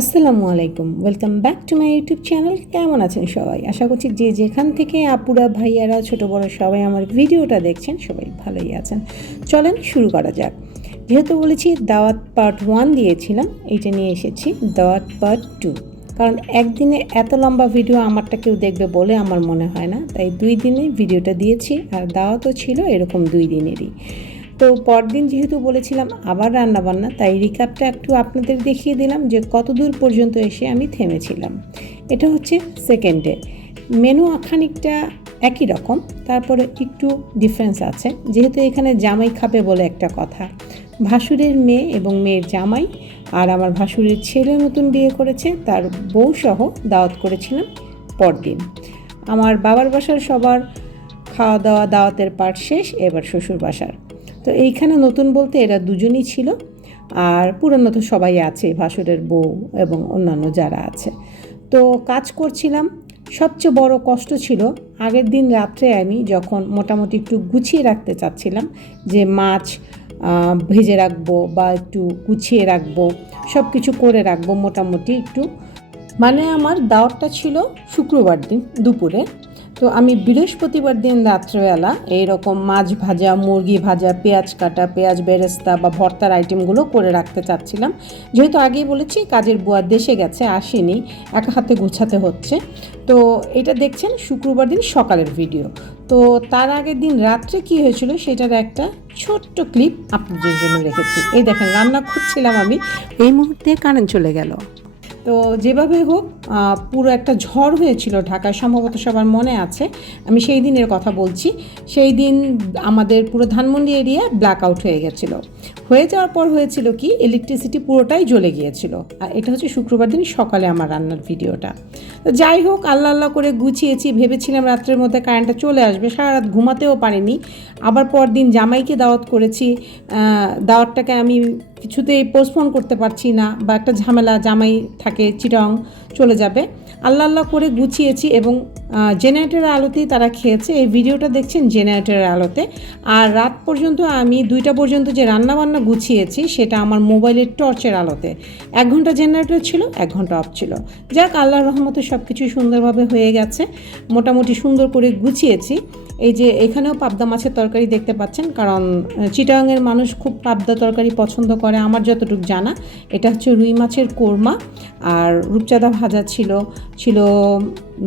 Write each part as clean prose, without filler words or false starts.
আসসালামু আলাইকুম, welcome back to my YouTube channel. কেমন আছেন সবাই? আশা করছি যে যেখান থেকে আপুরা ভাইয়ারা ছোট বড় সবাই আমার ভিডিওটা দেখছেন সবাই ভালোই আছেন। চলেন শুরু করা যাক। যেহেতু বলেছি দাওয়াত পার্ট 1 দিয়েছিলাম, এইটা নিয়ে এসেছি দাওয়াত পার্ট 2। কারণ একদিনে এত লম্বা ভিডিও আমারটা কেউ দেখবে বলে আমার মনে হয় না, তাই 2 দিনে ভিডিওটা দিয়েছি। আর দাওয়াতও ছিল এরকম 2 দিনেরই। তো পরদিন যেহেতু বলেছিলাম আবার রান্নাবান্না, তাই রিক্যাপটা একটু আপনাদের দেখিয়ে দিলাম যে কত দূর পর্যন্ত এসে আমি থেমেছিলাম। এটা হচ্ছে সেকেন্ড ডে। মেনু খানিকটা একই রকম, তারপরে একটু ডিফারেন্স আছে। যেহেতু এখানে জামাই খাবে বলে একটা কথা, ভাসুরের মেয়ে এবং মেয়ের জামাই আর আমার ভাসুরের ছেলে নতুন বিয়ে করেছে, তার বউ সহ দাওয়াত করেছিলাম পরদিন। আমার বাবার বাসার সবার খাওয়া দাওয়া দাওয়াতের পার্ট শেষ, এবার শ্বশুর বাসার। তো এইখানে নতুন বলতে এরা দুজনই ছিল, আর পুরনো তো সবাই আছে, ভাসুরের বউ এবং অন্যান্য যারা আছে। তো কাজ করছিলাম। সবচেয়ে বড় কষ্ট ছিল আগের দিন রাত্রে আমি যখন মোটামুটি একটু গুছিয়ে রাখতে চাচ্ছিলাম, যে মাছ ভেজে রাখবো বা একটু গুছিয়ে রাখবো, সব কিছু করে রাখবো মোটামুটি একটু। মানে আমার দাওয়াতটা ছিল শুক্রবার দিন দুপুরে। তো আমি বৃহস্পতিবার দিন রাত্রেবেলা এইরকম মাছ ভাজা, মুরগি ভাজা, পেঁয়াজ কাটা, পেঁয়াজ বেরেস্তা বা ভর্তার আইটেমগুলো করে রাখতে চাচ্ছিলাম। যেহেতু আগেই বলেছি কাজের বুয়া দেশে গেছে, আসেনি, একা হাতে গোছাতে হচ্ছে। তো এটা দেখছেন শুক্রবার দিন সকালের ভিডিও। তো তার আগের দিন রাত্রে কী হয়েছিল সেটার একটা ছোট্ট ক্লিপ আপনাদের জন্য রেখেছি। এই দেখেন রান্না করছিলাম আমি, এই মুহূর্তে কারেন্ট চলে গেল। তো যেভাবে হোক পুরো একটা ঝড় হয়েছিল ঢাকায়, সম্ভবত সবার মনে আছে। আমি সেই দিনের কথা বলছি। সেই দিন আমাদের পুরো ধানমন্ডি এরিয়া ব্ল্যাক আউট হয়ে গেছিলো। হয়ে যাওয়ার পর হয়েছিল কি, ইলেকট্রিসিটি পুরোটাই জ্বলে গিয়েছিল। আর এটা হচ্ছে শুক্রবার দিন সকালে আমার রান্নার ভিডিওটা। তো যাই হোক, আল্লাহ আল্লাহ করে গুছিয়েছি, ভেবেছিলাম রাত্রের মধ্যে কারেন্টটা চলে আসবে, সারা রাত ঘুমাতেও পারিনি। আবার পরদিন জামাইকে দাওয়াত করেছি, দাওয়াতটাকে আমি কিছুতেই পোস্টপোন করতে পারছি না, বা একটা ঝামেলা, জামাই থাকে চিটং চলে যাবে। আল্লাহ আল্লাহ করে গুছিয়েছি এবং জেনারেটরের আলোতেই তারা খেয়েছে। এই ভিডিওটা দেখছেন জেনারেটরের আলোতে। আর রাত পর্যন্ত আমি 2টা পর্যন্ত যে রান্নাবান্না গুছিয়েছি সেটা আমার মোবাইলের টর্চের আলোতে। 1 ঘন্টা জেনারেটর ছিল, 1 ঘন্টা অফ ছিল। যাক, আল্লাহর রহমতে সব কিছু সুন্দরভাবে হয়ে গেছে, মোটামুটি সুন্দর করে গুছিয়েছি। এই যে এখানেও পাবদা মাছের তরকারি দেখতে পাচ্ছেন, কারণ চিটাগাংয়ের মানুষ খুব পাবদা তরকারি পছন্দ করে আমার যতটুকু জানা। এটা হচ্ছে রুই মাছের কোরমা, আর রূপচাঁদা ভাজা ছিল,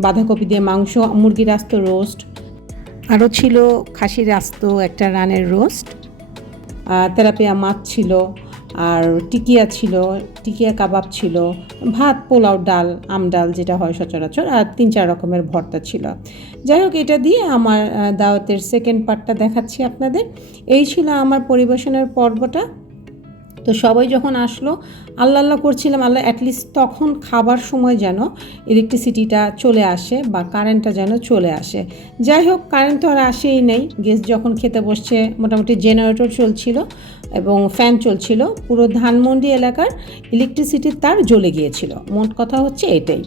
বাঁধাকপি দিয়ে মাংস, মুরগির আস্ত রোস্ট, আরও ছিল খাসির আস্ত একটা রানের রোস্ট, তেলাপিয়া মাছ ছিল, আর টিকিয়া ছিল, টিকিয়া কাবাব ছিল, ভাত, পোলাও, ডাল, আমডাল যেটা হয় সচরাচর, আর 3-4 রকমের ভর্তা ছিল। যাই হোক, এটা দিয়ে আমার দাওয়াতের সেকেন্ড পার্টটা দেখাচ্ছি আপনাদের। এই ছিল আমার পরিবেশনের পর্বটা। তো সবাই যখন আসলো, আল্লাহ আল্লাহ করছিলাম, আল্লাহ অ্যাটলিস্ট তখন খাবার সময় যেন ইলেকট্রিসিটিটা চলে আসে বা কারেন্টটা যেন চলে আসে। যাই হোক, কারেন্ট তো আর আসেই নেই। গেস্ট যখন খেতে বসছে, মোটামুটি জেনারেটর চলছিল এবং ফ্যান চলছিল, পুরো ধানমন্ডি এলাকার ইলেকট্রিসিটির তার জ্বলে গিয়েছিল। মোট কথা হচ্ছে এটাই।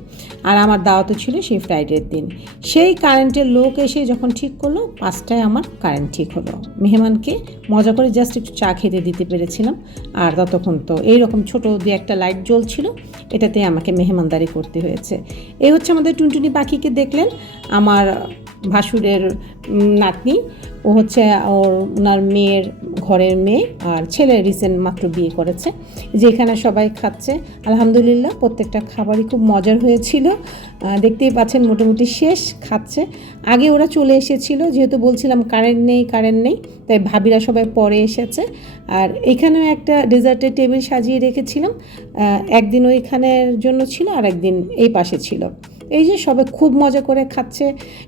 আর আমার দাওয়াতও ছিল সেই ফ্রাইডের দিন। সেই কারেন্টের লোক এসে যখন ঠিক করলো, 5টায় আমার কারেন্ট ঠিক হলো। মেহমানকে মজা করে জাস্ট একটু চা খেতে দিতে পেরেছিলাম। আর ততক্ষণ তো এইরকম ছোটো 2-1টা লাইট জ্বলছিল, এটাতে আমাকে মেহমানদারি করতে হয়েছে। এই হচ্ছে আমাদের টুনটুনি পাখিকে দেখলেন, আমার ভাসুরের নাতনি। ও হচ্ছে ওনার মেয়ের ঘরের মেয়ে, আর ছেলে রিসেন্ট মাত্র বিয়ে করেছে। যেখানে সবাই খাচ্ছে, আলহামদুলিল্লাহ প্রত্যেকটা খাবারই খুব মজার হয়েছিল। দেখতেই পাচ্ছেন মোটামুটি শেষ খাচ্ছে। আগে ওরা চলে এসেছিল, যেহেতু বলছিলাম কারেন্ট নেই, তাই ভাবিরা সবাই পরে এসেছে। আর এখানেও একটা ডেজার্টের টেবিল সাজিয়ে রেখেছিলাম, একদিন ওইখানের জন্য ছিল আর একদিন এই পাশে ছিল। এই যে সবাই খুব মজা করে খাচ্ছে।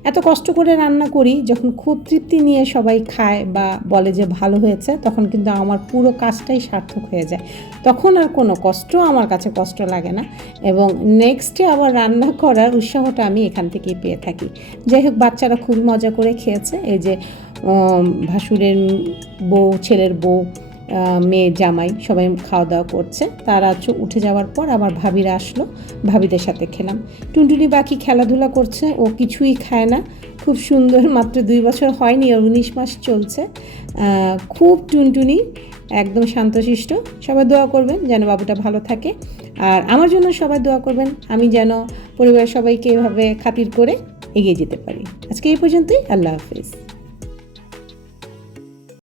এত কষ্ট করে রান্না করি, যখন খুব তৃপ্তি নিয়ে সবাই খায় বা বলে যে ভালো হয়েছে, তখন কিন্তু আমার পুরো কাজটাই সার্থক হয়ে যায়। তখন আর কোনো কষ্ট আমার কাছে কষ্ট লাগে না, এবং নেক্সটে আবার রান্না করার উৎসাহটা আমি এখান থেকেই পেয়ে থাকি। যাই হোক, বাচ্চারা খুবই মজা করে খেয়েছে। এই যে ভাসুরের বউ, ছেলের বউ, মেয়ে, জামাই সবাই খাওয়া দাওয়া করছে। তারা উঠে যাওয়ার পর আবার ভাবিরা আসলো, ভাবিদের সাথে খেলাম। টুনটুনি বাকি খেলাধুলা করছে, ও কিছুই খায় না, খুব সুন্দর, মাত্র 2 বছর হয়নি, 19 মাস চলছে, খুব টুনটুনি। একদম শান্তশিষ্ট। সবাই দোয়া করবেন যেন বাবুটা ভালো থাকে, আর আমার জন্য সবাই দোয়া করবেন আমি যেন পরিবারের সবাইকে এভাবে খাতির করে এগিয়ে যেতে পারি। আজকে এই পর্যন্তই। আল্লাহ হাফিজ।